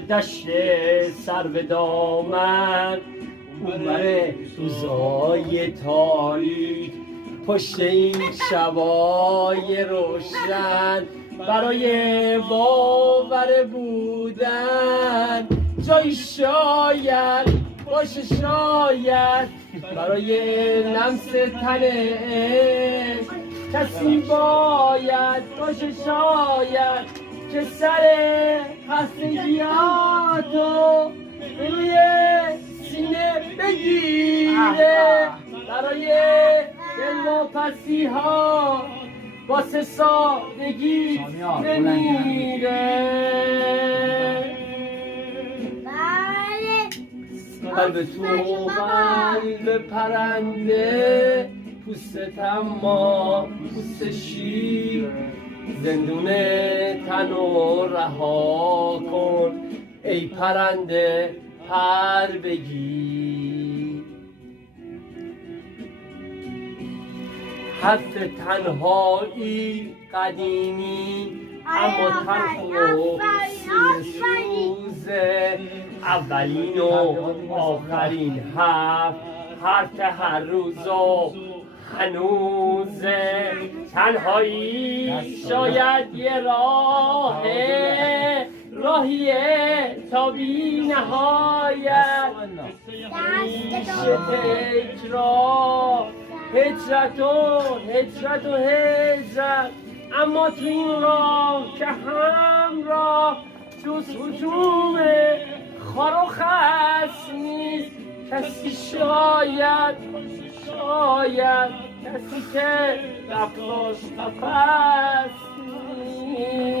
دشت سر به دامن اونور روزای تاریک پشت این شبای روشن برای باور بودن جایی شاید باشه، شاید برای لمس تن عشق کسی باید باشه، شاید که سر خستگیاتو روی سینه بگیره، برای دلواپسی ها واسه سادگی نمیره. قلب تو قلب پرنده، پوست اما پوست شیر، زندون تنو رها کن ای پرنده پر بگیر. حرف تنهایی قدیمی اما تنها سوزه، اولین و آخرین حرف هر روزو هنوزه. تنهایی شاید یه راهیه تا بی نهایت، میشه تکرار هجرت و هجرت، اما تو این راه که همراه جز هجوم خار و خس نیست کسی، شاید کسی که رفتاش قفس نیست.